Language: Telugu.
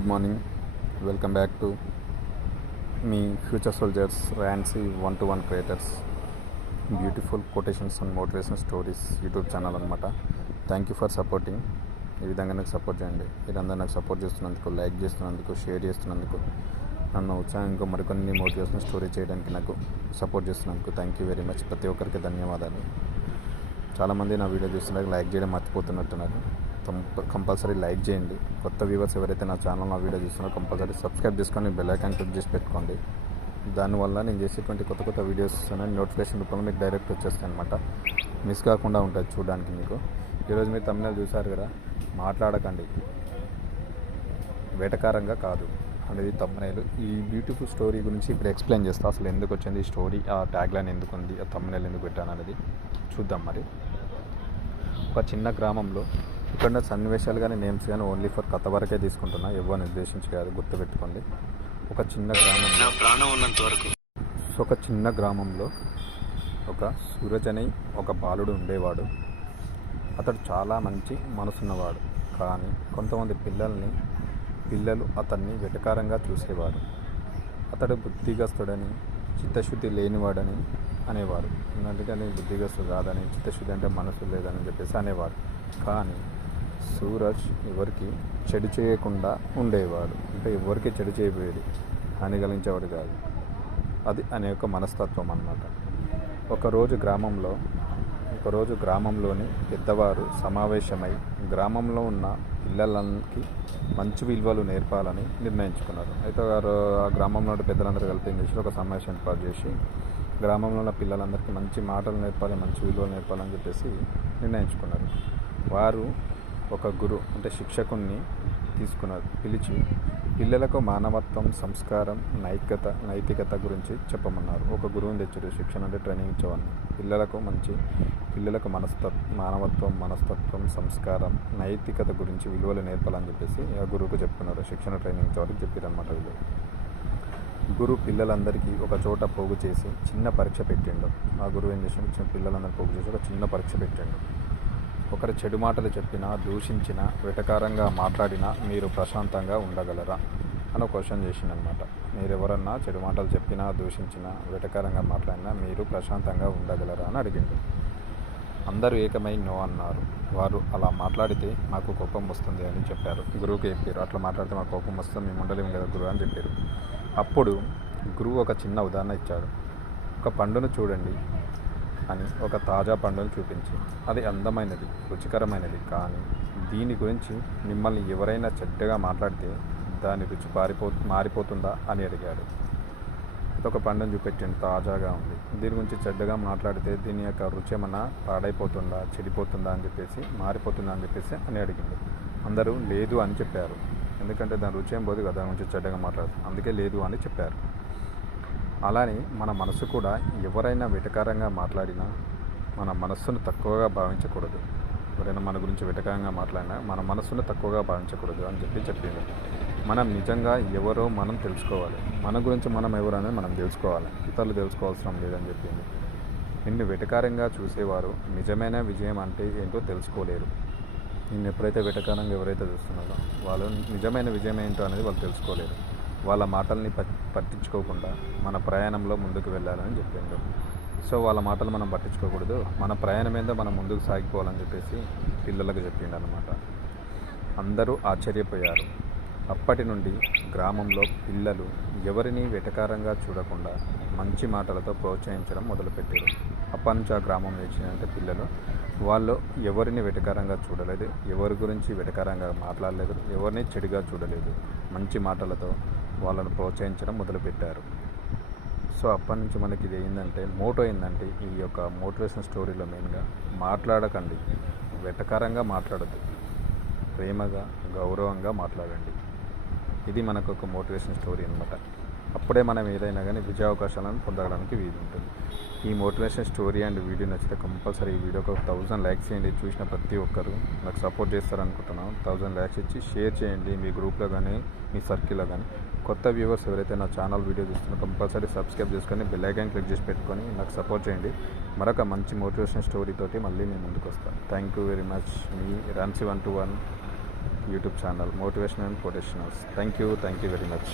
Good morning. Welcome back to మీ ఫ్యూచర్ సోల్జర్స్ ర్యాన్సీ 1-to-1 creators beautiful quotations and motivation stories YouTube channel అనమాట. Thank you for supporting. ఈ విధంగా నాకు సపోర్ట్ చేయండి. మీరందరూ నాకు సపోర్ట్ చేస్తున్నందుకు, లైక్ చేస్తున్నందుకు, షేర్ చేస్తున్నందుకు, నన్ను ఉత్సాహంగా మరికొన్ని మోటివేషన్ స్టోరీ చేయడానికి నాకు సపోర్ట్ చేస్తున్నందుకు థ్యాంక్ యూ వెరీ మచ్. ప్రతి ఒక్కరికి ధన్యవాదాలు. చాలామంది నా వీడియో చూస్తున్నారు, లైక్ చేయడం మర్చిపోతున్నట్టున్నారు. కంపల్సరీ లైక్ చేయండి. కొత్త వ్యూవర్స్ ఎవరైతే నా ఛానల్ నా వీడియో చూస్తున్నారో కంపల్సరీ సబ్స్క్రైబ్ చేసుకొని బెల్ ఐకాన్ క్లిక్ చేసి పెట్టుకోండి. దానివల్ల నేను చేసేటువంటి కొత్త వీడియోస్ నోటిఫికేషన్ రూపంలో మీకు డైరెక్ట్ వచ్చేస్తాయి అనమాట. మిస్ కాకుండా ఉంటుంది చూడడానికి మీకు. ఈరోజు మీరు తమిళనాడు చూసారు కదా, మాట్లాడకండి, వేటకారంగా కాదు అనేది తమ్మునేలు. ఈ బ్యూటిఫుల్ స్టోరీ గురించి ఇప్పుడు ఎక్స్ప్లెయిన్ చేస్తా. అసలు ఎందుకు వచ్చింది ఈ స్టోరీ, ఆ ట్యాగ్ లైన్ ఎందుకు ఉంది, ఆ తమ్మునేలు ఎందుకు పెట్టాను అనేది చూద్దాం. మరి ఒక చిన్న గ్రామంలో, ఇక్కడ సన్నివేశాలు కానీ నేమ్స్ కానీ ఓన్లీ ఫర్ కథ వరకే తీసుకుంటున్నా, ఎవరిని ఉద్దేశించి కాదు, గుర్తుపెట్టుకోండి. ఒక చిన్న గ్రామంలో ఒక సూరజ్ అనే ఒక బాలుడు ఉండేవాడు. అతడు చాలా మంచి మనసున్నవాడు. కానీ కొంతమంది పిల్లలు అతన్ని వెటకారంగా చూసేవారు. అతడు బుద్ధిగస్తుడని, చిత్తశుద్ధి లేనివాడని అనేవారు. అందుకని బుద్ధిగస్తుడు కాదని, చిత్తశుద్ధి అంటే మనసు లేదని చెప్పేసి అనేవారు. కానీ సూరజ్ ఎవరికి చెడు చేయకుండా ఉండేవాడు. అంటే ఎవరికి చెడు చేయబోయేది, హాని కలిగించేవాడు కాదు. అది అనే ఒక మనస్తత్వం అన్నమాట. ఒకరోజు గ్రామంలోని పెద్దవారు సమావేశమై గ్రామంలో ఉన్న పిల్లలకి మంచి విలువలు నేర్పాలని నిర్ణయించుకున్నారు. అయితే వారు ఆ గ్రామంలో పెద్దలందరూ కలిపి చేసి ఒక సమావేశం ఏర్పాటు చేసి గ్రామంలో ఉన్న పిల్లలందరికీ మంచి మాటలు నేర్పాలి, మంచి విలువలు నేర్పాలని చెప్పేసి నిర్ణయించుకున్నారు. వారు ఒక అంటే శిక్షకుణ్ణి తీసుకున్నారు. పిలిచి పిల్లలకు మానవత్వం, సంస్కారం, నైతికత గురించి చెప్పమన్నారు. ఒక గురువుని తెచ్చారు. శిక్షణ అంటే ట్రైనింగ్ ఇచ్చేవాడిని. పిల్లలకు మానవత్వం, మనస్తత్వం, సంస్కారం, నైతికత గురించి విలువలు నేర్పాలని చెప్పేసి ఆ గురువుకు చెప్పుకున్నారు. శిక్షణ ట్రైనింగ్ ఇచ్చేవారికి చెప్పారన్నమాట. వీళ్ళు గురువు పిల్లలందరికీ ఒక చోట పోగు చేసి చిన్న పరీక్ష పెట్టిండు. ఆ గురువు ఏం చేసిండు, పిల్లలందరూ పోగు చేసి ఒక చిన్న పరీక్ష పెట్టిండు. ఒకరు చెడు మాటలు చెప్పినా, దూషించినా, వెటకారంగా మాట్లాడినా మీరు ప్రశాంతంగా ఉండగలరా అని ఒక క్వశ్చన్ చేసిందనమాట. మీరు ఎవరన్నా చెడు మాటలు చెప్పినా, దూషించినా, వెటకారంగా మాట్లాడినా మీరు ప్రశాంతంగా ఉండగలరా అని అడిగిండు. అందరూ ఏకమై నో అన్నారు. వారు అలా మాట్లాడితే మాకు కోపం వస్తుంది అని చెప్పారు. గురువుకి చెప్పారు, అట్లా మాట్లాడితే మాకు కోపం వస్తుంది, మేము ఉండలేము కదా గురువు అని చెప్పారు. అప్పుడు గురువు ఒక చిన్న ఉదాహరణ ఇచ్చాడు. ఒక పండును చూడండి అని ఒక తాజా పండును చూపించి, అది అందమైనది, రుచికరమైనది, కానీ దీని గురించి మిమ్మల్ని ఎవరైనా చెడ్డగా మాట్లాడితే దాని రుచి మారిపోతుందా అని అడిగాడు. ఒక పండును చూపెట్టింది, తాజాగా ఉంది. దీని గురించి చెడ్డగా మాట్లాడితే దీని యొక్క రుచి ఏమన్నా పాడైపోతుందా, చెడిపోతుందా అని చెప్పేసి, మారిపోతుందా అని చెప్పేసి అని అడిగింది. అందరూ లేదు అని చెప్పారు. ఎందుకంటే దాని రుచి ఏం పోదు కదా, దాని గురించి చెడ్డగా మాట్లాడుతుంది, అందుకే లేదు అని చెప్పారు. అలానే మన మనసు కూడా ఎవరైనా వెటకారంగా మాట్లాడినా మన మనస్సును తక్కువగా భావించకూడదు. ఎవరైనా మన గురించి వెటకారంగా మాట్లాడినా మన మనస్సును తక్కువగా భావించకూడదు అని చెప్పింది. మనం నిజంగా ఎవరో మనం తెలుసుకోవాలి. మన గురించి మనం ఎవరు అనేది మనం తెలుసుకోవాలి, ఇతరులు తెలుసుకోవాల్సిన లేదని చెప్పింది. నిన్ను వెటకారంగా చూసేవారు నిజమైన విజయం అంటే ఏంటో తెలుసుకోలేరు. నిన్ను ఎప్పుడైతే వెటకారంగా ఎవరైతే చూస్తున్నారో వాళ్ళు నిజమైన విజయం ఏంటో అనేది వాళ్ళు తెలుసుకోలేరు. వాళ్ళ మాటల్ని పట్టించుకోకుండా మన ప్రయాణంలో ముందుకు వెళ్ళాలని చెప్పిండు. సో వాళ్ళ మాటలు మనం పట్టించుకోకూడదు, మన ప్రయాణం ఏందో మనం ముందుకు సాగిపోవాలని చెప్పేసి పిల్లలకు చెప్పిండు అనమాట. అందరూ ఆశ్చర్యపోయారు. అప్పటి నుండి గ్రామంలో పిల్లలు ఎవరిని వెటకారంగా చూడకుండా మంచి మాటలతో ప్రోత్సహించడం మొదలుపెట్టారు. అప్పటి నుంచి ఆ గ్రామం నేర్చిందంటే పిల్లలు వాళ్ళు ఎవరిని వెటకారంగా చూడలేదు, ఎవరి గురించి వెటకారంగా మాట్లాడలేదు, ఎవరిని చెడుగా చూడలేదు, మంచి మాటలతో వాళ్ళను ప్రోత్సహించడం మొదలుపెట్టారు. సో అప్పటి నుంచి మనకి ఇది మోటో ఏంటంటే, ఈ యొక్క మోటివేషన్ స్టోరీలో మెయిన్గా మాట్లాడకండి, వెటకారంగా మాట్లాడద్దు, ప్రేమగా, గౌరవంగా మాట్లాడండి. ఇది మనకు ఒక మోటివేషన్ స్టోరీ అనమాట. అప్పుడే మనం ఏదైనా కానీ విజయావకాశాలను పొందడానికి వీలు ఉంటుంది. ఈ మోటివేషన్ స్టోరీ అండ్ వీడియో నచ్చితే కంపల్సరీ ఈ వీడియోకి 1000 లైక్స్ చేయండి. చూసిన ప్రతి ఒక్కరు నాకు సపోర్ట్ చేస్తారనుకుంటున్నాను. 1000 లైక్స్ ఇచ్చి షేర్ చేయండి మీ గ్రూప్లో కానీ, మీ సర్కిల్లో కానీ. కొత్త వ్యూవర్స్ ఎవరైతే నా ఛానల్ వీడియో చూస్తున్నారో కంపల్సరీ సబ్స్క్రైబ్ చేసుకొని బెల్ ఐకాన్ క్లిక్ చేసి పెట్టుకొని నాకు సపోర్ట్ చేయండి. మరొక మంచి మోటివేషన్ స్టోరీ తోటి మళ్ళీ నేను ముందుకు వస్తాను. Thank you very much. మీ ర్యాన్సీ 1-to-1 YouTube channel motivation and quotations. Thank you very much.